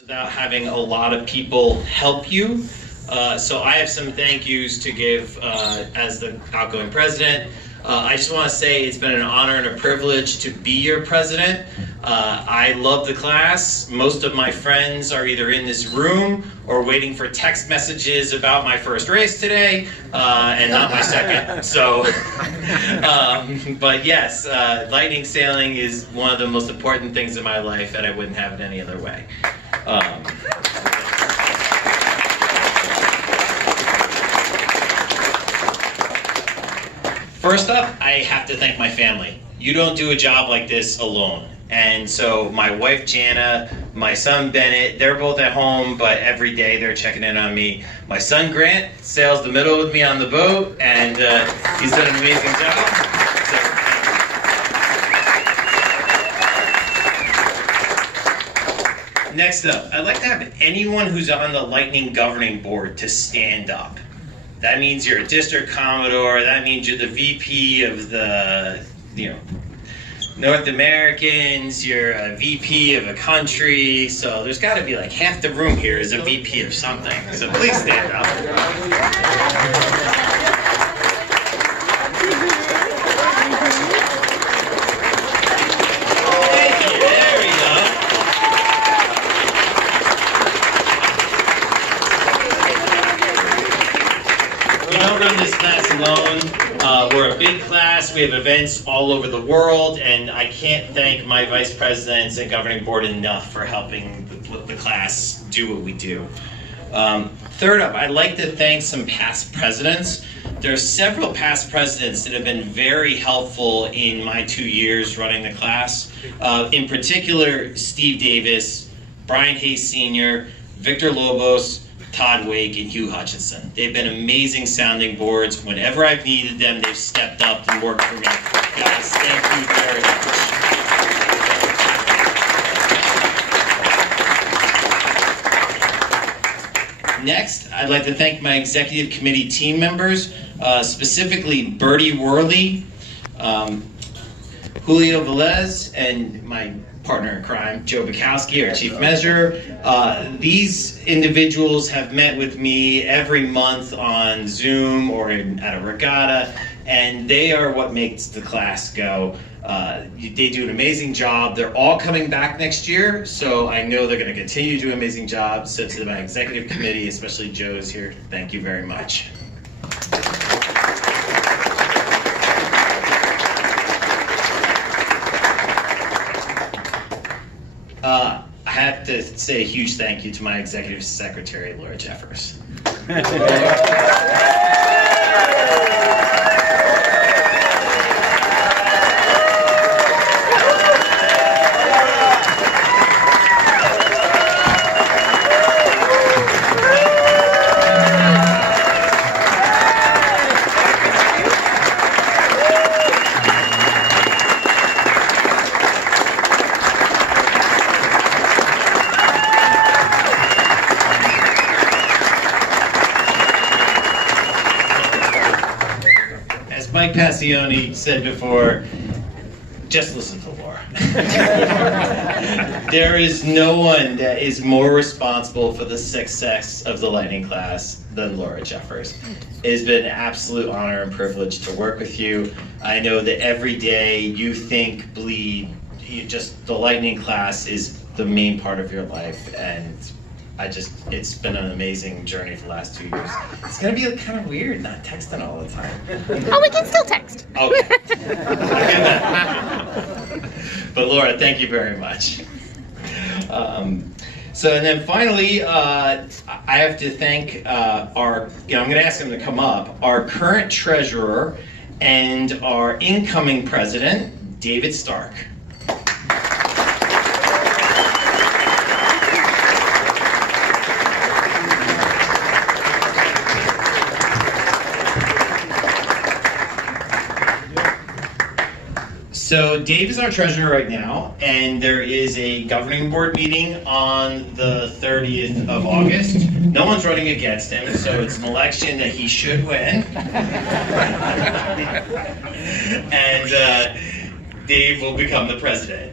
without having a lot of people help you. So I have some thank yous to give as the outgoing president. I just want to say it's been an honor and a privilege to be your president. I love the class. Most of my friends are either in this room or waiting for text messages about my first race today, and not my second. So, but yes, lightning sailing is one of the most important things in my life, and I wouldn't have it any other way. First up, I have to thank my family. You don't do a job like this alone. And so my wife Jana, my son Bennett, they're both at home, but every day they're checking in on me. My son Grant sails the middle with me on the boat, and he's done an amazing job. So, next up, I'd like to have anyone who's on the Lightning Governing Board to stand up. That means you're a district commodore, that means you're the VP of the, North Americans, you're a VP of a country, so there's got to be like half the room here is a VP of something, so please stand up. Thank you, there we go. We don't run this class alone. We're a big class. We have events all over the world, and I can't thank my vice presidents and governing board enough for helping the class do what we do. Third up, I'd like to thank some past presidents. There are several past presidents that have been very helpful in my 2 years running the class. In particular, Steve Davis, Brian Hayes Sr., Victor Lobos, Todd Wake, and Hugh Hutchinson. They've been amazing sounding boards. Whenever I've needed them, they've stepped up and worked for me. Guys, thank you very much. Next, I'd like to thank my executive committee team members, specifically Bertie Worley, Julio Velez, and my partner in crime, Joe Bukowski, our chief measurer. These individuals have met with me every month on Zoom or at a regatta, and they are what makes the class go. They do an amazing job. They're all coming back next year, so I know they're going to continue to do an amazing job. So to my executive committee, especially Joe's here, thank you very much. I have to say a huge thank you to my executive secretary, Laura Jeffers. Mike Passione said before, just listen to Laura. There is no one that is more responsible for the success of the Lightning class than Laura Jeffers. It has been an absolute honor and privilege to work with you. I know that every day you think, bleed, the Lightning class is the main part of your life, and it's been an amazing journey for the last 2 years. It's gonna be kind of weird not texting all the time. Oh, we can still text. Okay. But Laura, thank you very much. And then finally, I have to thank I'm gonna ask him to come up, our current treasurer and our incoming president, David Stark. So Dave is our treasurer right now, and there is a governing board meeting on the 30th of August. No one's running against him, so it's an election that he should win. And Dave will become the president.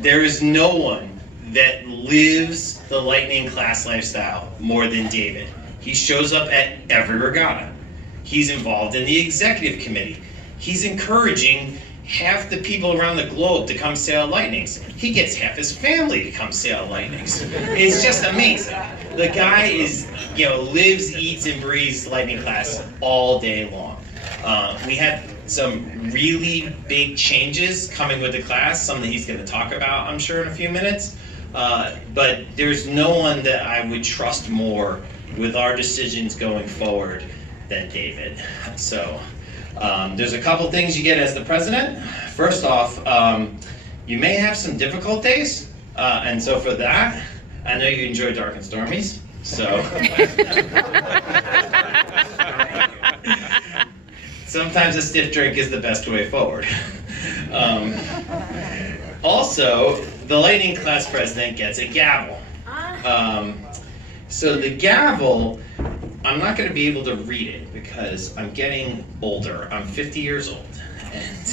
There is no one that lives the lightning class lifestyle more than David. He shows up at every regatta. He's involved in the executive committee. He's encouraging half the people around the globe to come sail lightnings. He gets half his family to come sail lightnings. It's just amazing. The guy is, lives, eats, and breathes lightning class all day long. We had some really big changes coming with the class, some that he's going to talk about, I'm sure, in a few minutes. But there's no one that I would trust more with our decisions going forward than David. So there's a couple things you get as the president. First off, you may have some difficult days, and so for that, I know you enjoy dark and stormies, so. Sometimes a stiff drink is the best way forward. Also, the lightning class president gets a gavel. So the gavel, I'm not going to be able to read it because I'm getting older. I'm 50 years old, and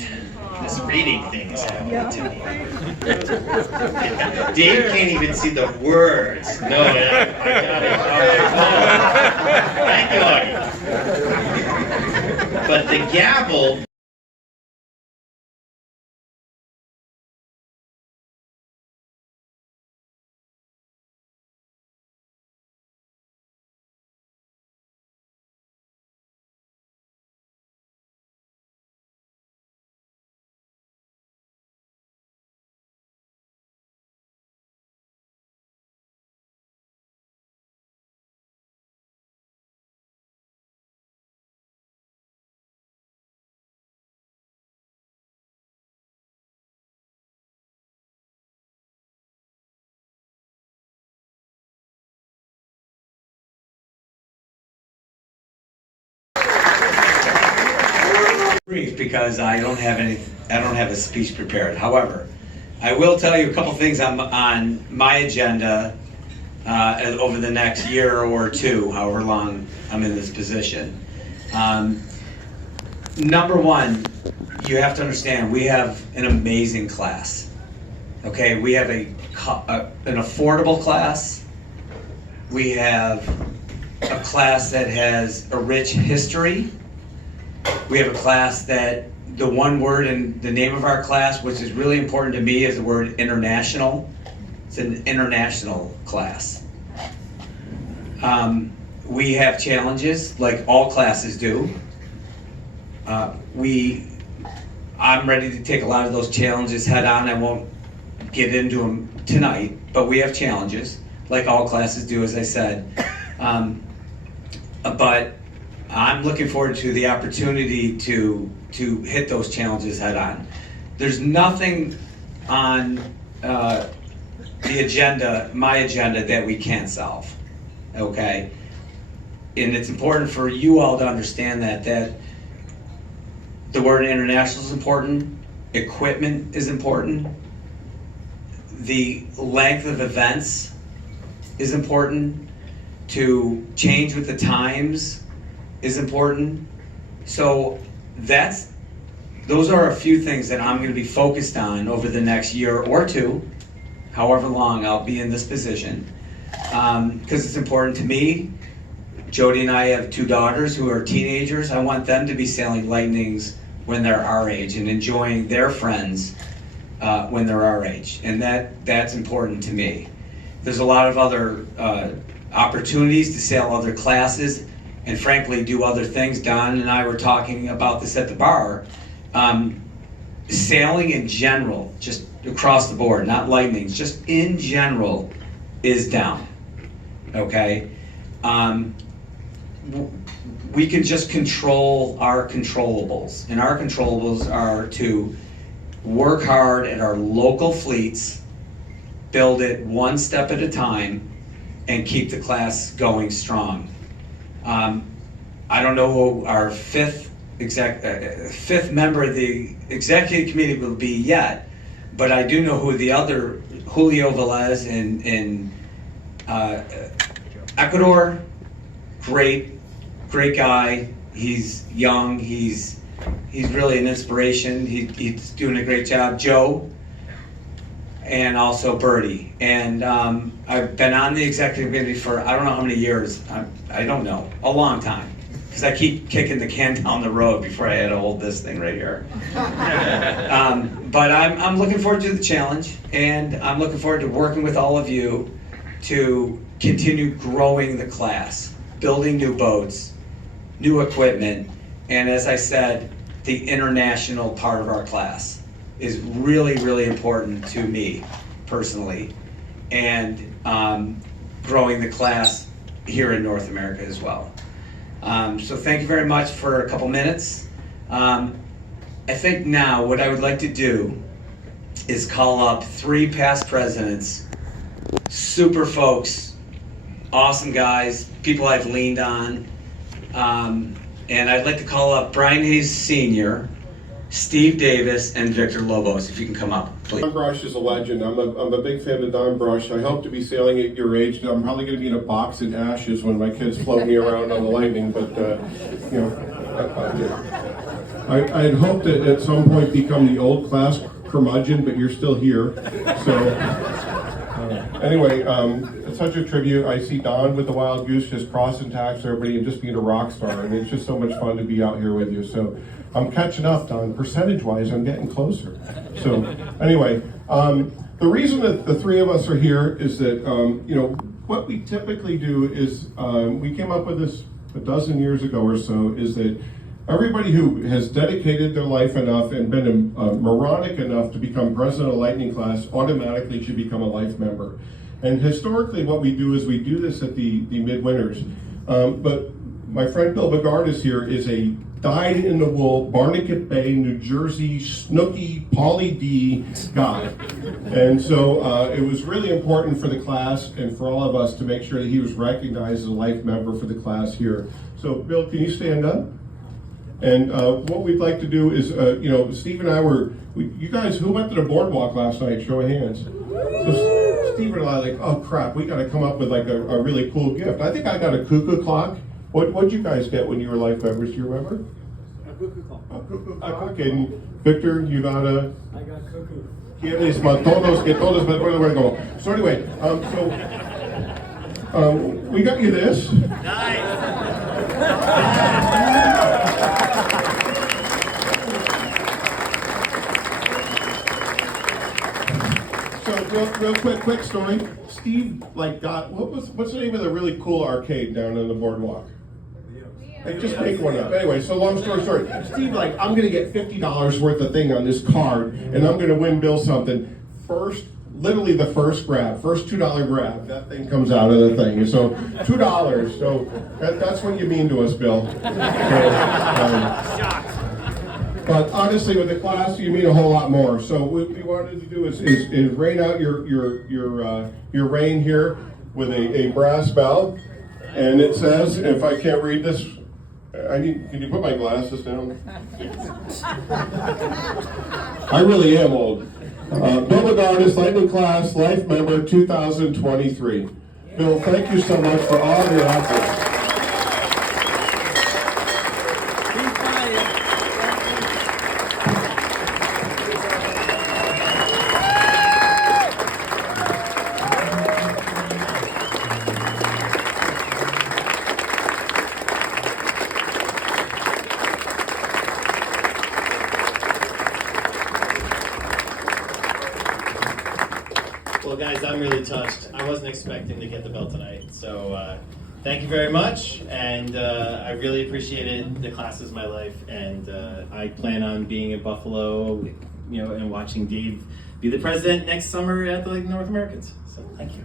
this reading thing is happening to me. Dave can't even see the words. No, I got it. Thank you, Augie. But the gavel. Brief because I don't have a speech prepared. However, I will tell you a couple things on my agenda over the next year or two, however long I'm in this position. Number one, you have to understand we have an amazing class. Okay, we have an affordable class. We have a class that has a rich history. We have a class that the one word in the name of our class, which is really important to me, is the word international. It's an international class. We have challenges like all classes do. I'm ready to take a lot of those challenges head on. I won't get into them tonight, but we have challenges like all classes do, as I said. But I'm looking forward to the opportunity to hit those challenges head on. There's nothing on the agenda, my agenda, that we can't solve, okay? And it's important for you all to understand that the word international is important, equipment is important, the length of events is important, to change with the times is important. So those are a few things that I'm going to be focused on over the next year or two, however long I'll be in this position, because it's important to me. Jody and I have 2 daughters who are teenagers. I want them to be sailing lightnings when they're our age and enjoying their friends when they're our age, and that's important to me. There's a lot of other opportunities to sail other classes and frankly do other things. Don and I were talking about this at the bar. Sailing in general, just across the board, not lightnings, just in general, is down, okay? We can just control our controllables, and our controllables are to work hard at our local fleets, build it one step at a time, and keep the class going strong. I don't know who our fifth member of the executive committee will be yet, but I do know who the other, Julio Velez in Ecuador. Great guy. He's young. He's really an inspiration. He's doing a great job. Joe, and also Birdie. And I've been on the executive committee for I don't know how many years. I don't know, a long time, because I keep kicking the can down the road before I had to hold this thing right here. But I'm looking forward to the challenge, and I'm looking forward to working with all of you to continue growing the class, building new boats, new equipment, and as I said, the international part of our class is really, really important to me personally, and growing the class here in North America as well. So thank you very much for a couple minutes. I think now what I would like to do is call up 3 past presidents, super folks, awesome guys, people I've leaned on. And I'd like to call up Brian Hayes Sr., Steve Davis, and Victor Lobos. If you can come up, please. Don Brush is a legend. I'm a big fan of Don Brush. I hope to be sailing at your age. I'm probably going to be in a box in ashes when my kids float me around on the Lightning, but you know, I'd hope to at some point become the old class curmudgeon, but you're still here. So anyway, it's such a tribute. I see Don with the Wild Goose just crossing tax everybody and just being a rock star, and it's just so much fun to be out here with you. So I'm catching up, Don. Percentage-wise, I'm getting closer. So anyway, the reason that the 3 of us are here is that you know, what we typically do is we came up with this a dozen years ago or so, is that everybody who has dedicated their life enough and been moronic enough to become president of Lightning class automatically should become a life member. And historically what we do is we do this at the midwinters. But my friend Bill Begard is a dyed-in-the-wool, Barnegat Bay, New Jersey, Snooky, Pauly D guy. And so it was really important for the class and for all of us to make sure that he was recognized as a life member for the class here. So Bill, can you stand up? And what we'd like to do is, you know, Steve and I you guys, who went to the boardwalk last night? Show of hands. So Steve and I like, oh crap, we got to come up with like a really cool gift. I think I got a cuckoo clock. What'd you guys get when you were life members? Do you remember? A cuckoo clock. A cuckoo clock. And Victor, you got a... I got cuckoo. ¿Quieres más todos que todos? But where do I go? So anyway, we got you this. So real quick story. Steve got what's the name of the really cool arcade down on the boardwalk? Like, just make one up. Anyway, so long story short, Steve I'm gonna get $50 worth of thing on this card, and I'm gonna win Bill something. Literally the first $2 grab, that thing comes out of the thing. So $2. So that's what you mean to us, Bill. So, but honestly, with the class, you mean a whole lot more. So what we wanted to do is rain out your rain here with a brass bell, and it says, if I can't read this, can you put my glasses down? I really am old. Bill Begard, Lightning Class, Life Member 2023. Bill, thank you so much for all of your efforts. Well, guys, I'm really touched. I wasn't expecting to get the belt tonight, so thank you very much, and I really appreciated the class is my life, and I plan on being in Buffalo, you know, and watching Dave be the president next summer at the North Americans. So, thank you.